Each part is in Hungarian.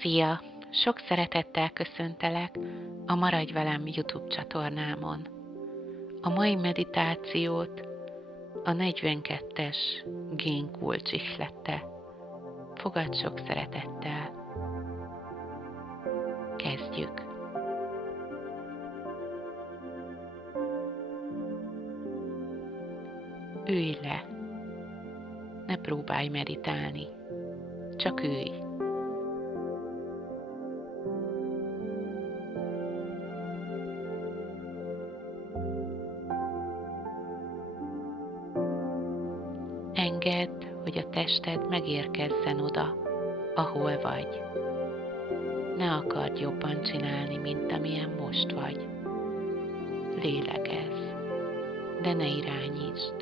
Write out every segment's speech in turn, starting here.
Szia! Sok szeretettel köszöntelek a Maradj velem YouTube csatornámon. A mai meditációt a 42-es génkulcs ihlette. Fogadd sok szeretettel. Kezdjük! Ülj le! Ne próbálj meditálni, csak ülj! Engedd, hogy a tested megérkezzen oda, ahol vagy. Ne akard jobban csinálni, mint amilyen most vagy. Lélegezz, de ne irányítsd.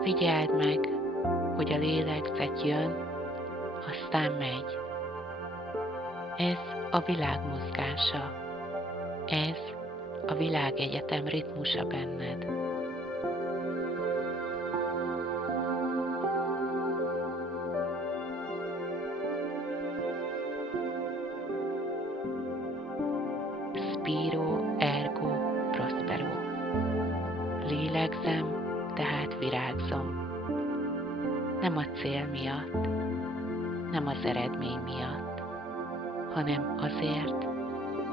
Figyeld meg, hogy a lélegzet jön, aztán megy. Ez a világ mozgása. Ez a világegyetem ritmusa benned. Spiro ergo prospero. Lélegzem, tehát virágzom. Nem a cél miatt, nem az eredmény miatt, hanem azért,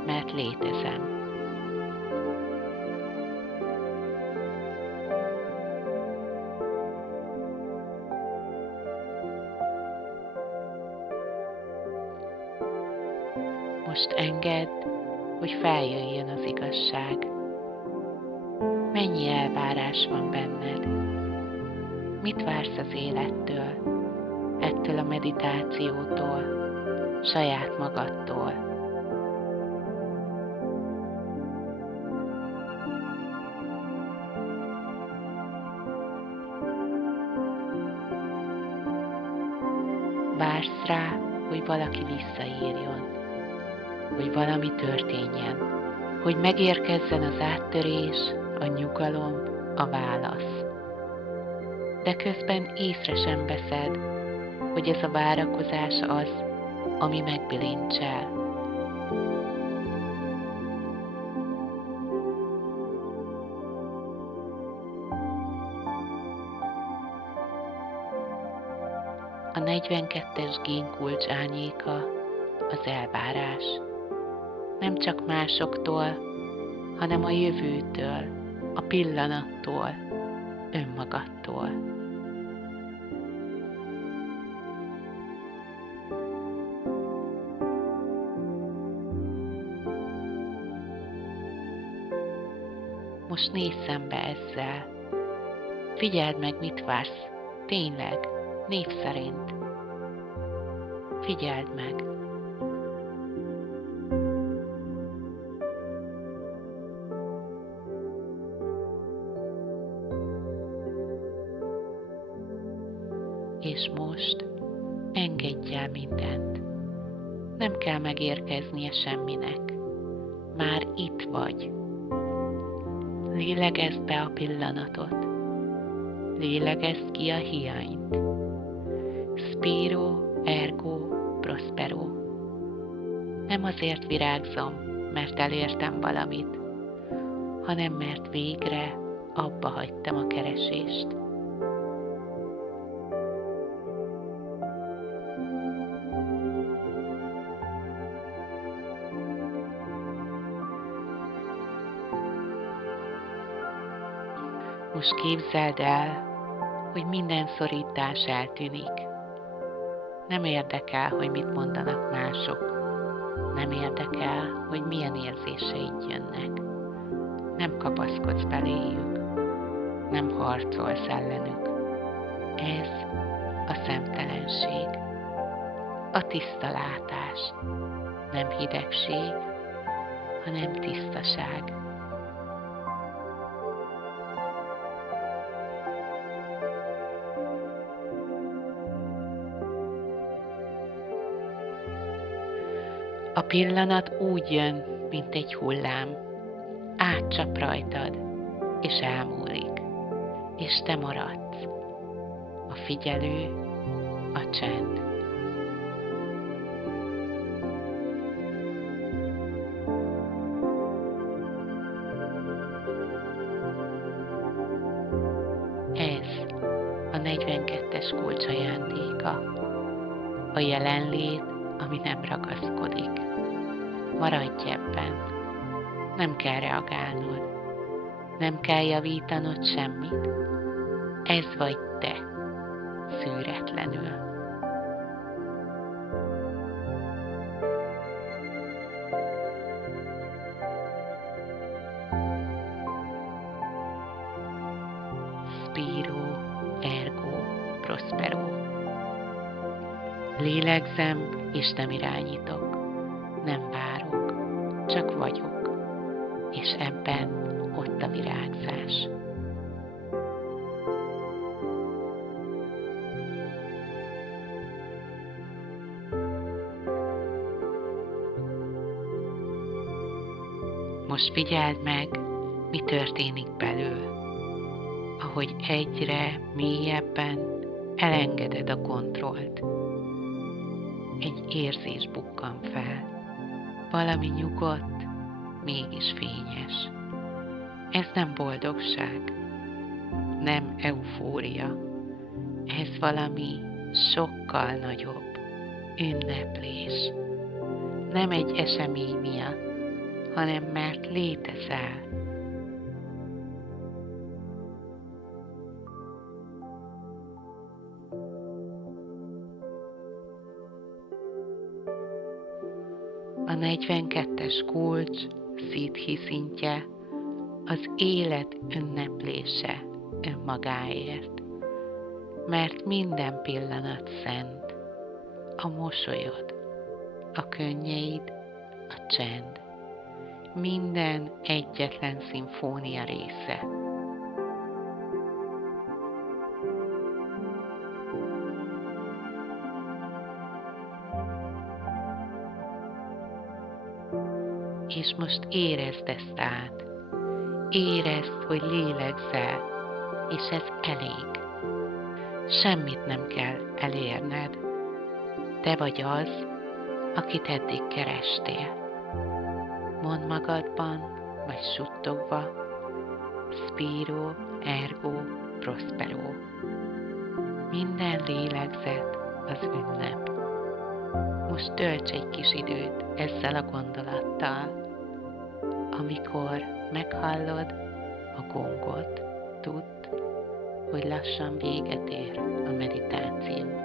mert létezem. Most engedd, hogy feljöjjön az igazság. Mennyi elvárás van benned? Mit vársz az élettől, ettől a meditációtól, saját magadtól? Vársz rá, hogy valaki visszaírjon, hogy valami történjen, hogy megérkezzen az áttörés, a nyugalom, a válasz. De közben észre sem veszed, hogy ez a várakozás az, ami megbilincsel. A 42-es génkulcs árnyéka az elvárás. Nem csak másoktól, hanem a jövőtől, a pillanattól, önmagadtól. Most nézz szembe ezzel. Figyeld meg, mit vársz. Tényleg, név szerint. Figyeld meg. És most engedj el mindent. Nem kell megérkeznie semminek. Már itt vagy. Lélegezd be a pillanatot. Lélegezd ki a hiányt. Spiro ergo prospero. Nem azért virágzom, mert elértem valamit, hanem mert végre abba hagytam a keresést. Most képzeld el, hogy minden szorítás eltűnik. Nem érdekel, hogy mit mondanak mások. Nem érdekel, hogy milyen érzéseid jönnek. Nem kapaszkodsz beléjük. Nem harcolsz ellenük. Ez a szemtelenség. A tiszta látás. Nem hidegség, hanem tisztaság. A pillanat úgy jön, mint egy hullám. átcsap rajtad, és elmúlik, és te maradsz. A figyelő, a csend. Ez a 42-es kulcs ajándéka. A jelenlét, ami nem ragaszkodik. Maradj ebben. Nem kell reagálnod. Nem kell javítanod semmit. Ez vagy te, szűretlenül. Spiro, ergo, prospero. Lélegzem, és nem irányítok. Nem várok, csak vagyok. És ebben ott a virágzás. Most figyeld meg, mi történik belül, ahogy egyre mélyebben elengeded a kontrollt. Egy érzés bukkan fel, valami nyugodt, mégis fényes. Ez nem boldogság, nem eufória, ez valami sokkal nagyobb, ünneplés. Nem egy esemény miatt, hanem mert létezel. A 42-es kulcs Siddhi szintje az élet ünneplése önmagáért, mert minden pillanat szent, a mosolyod, a könnyeid, a csend, minden egyetlen szimfónia része. És most érezd ezt át. Érezd, hogy lélegzel, és ez elég. Semmit nem kell elérned. Te vagy az, akit eddig kerestél. Mondd magadban, vagy suttogva, Spiro, ergo, prospero. Minden lélegzet az ünnep. Most tölts egy kis időt ezzel a gondolattal. Amikor meghallod a gongot, tudd, hogy lassan véget ér a meditáció.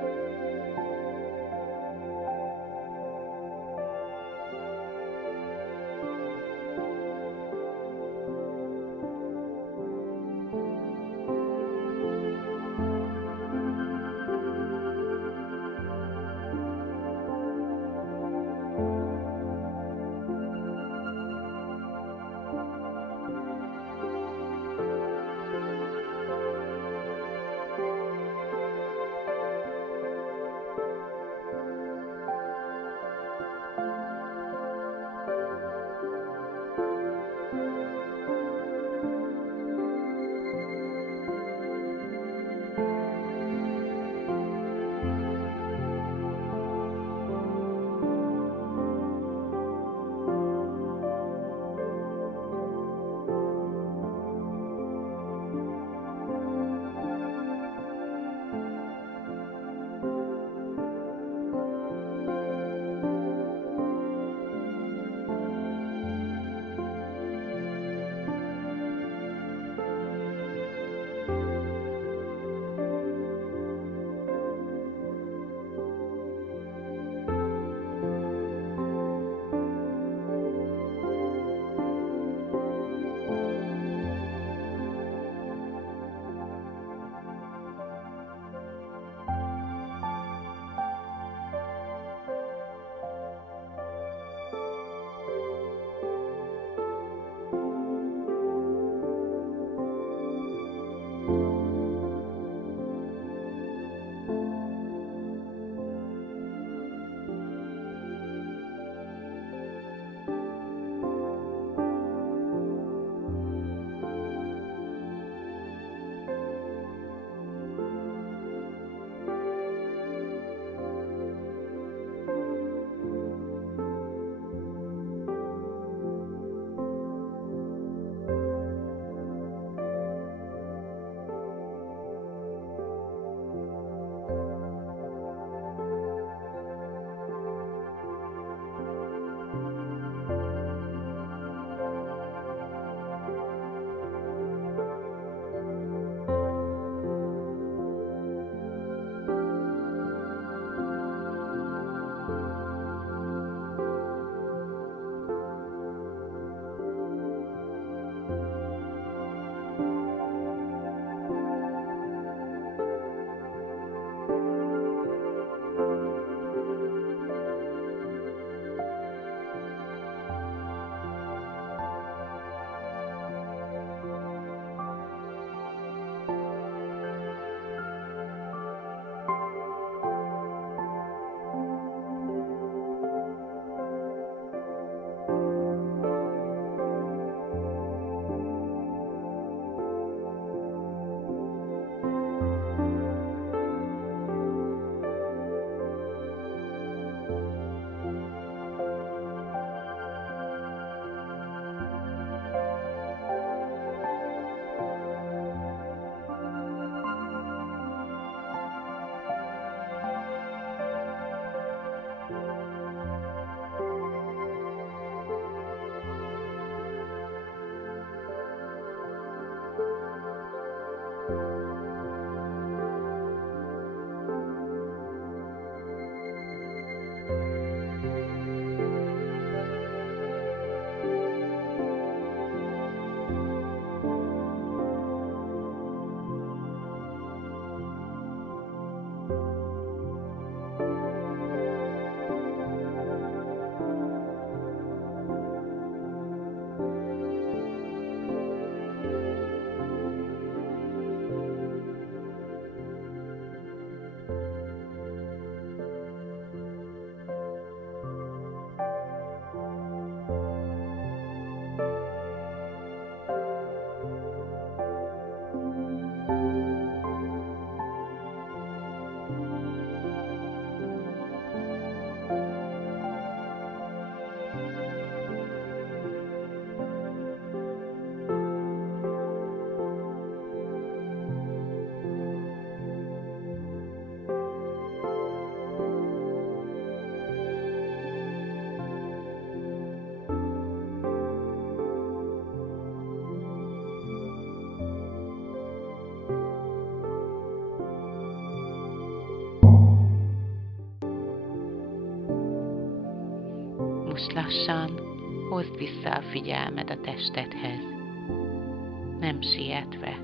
Most lassan hozd vissza a figyelmed a testedhez, nem sietve,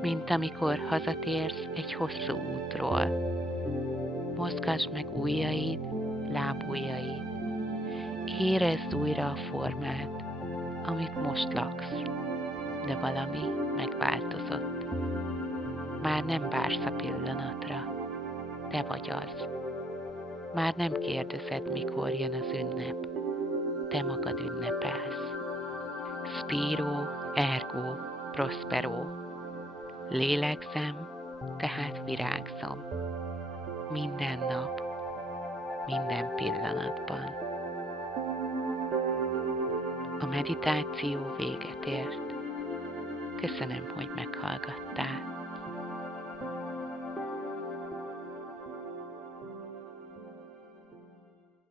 mint amikor hazatérsz egy hosszú útról. Mozgasd meg ujjaid, lábujjaid, érezd újra a formát, amit most laksz, de valami megváltozott. Már nem vársz a pillanatra, te vagy az. Már nem kérdezed, mikor jön az ünnep, te magad ünnepelsz. Spiro, ergo, prospero. Lélegzem, tehát virágzom. Minden nap, minden pillanatban. A meditáció véget ért. Köszönöm, hogy meghallgattál.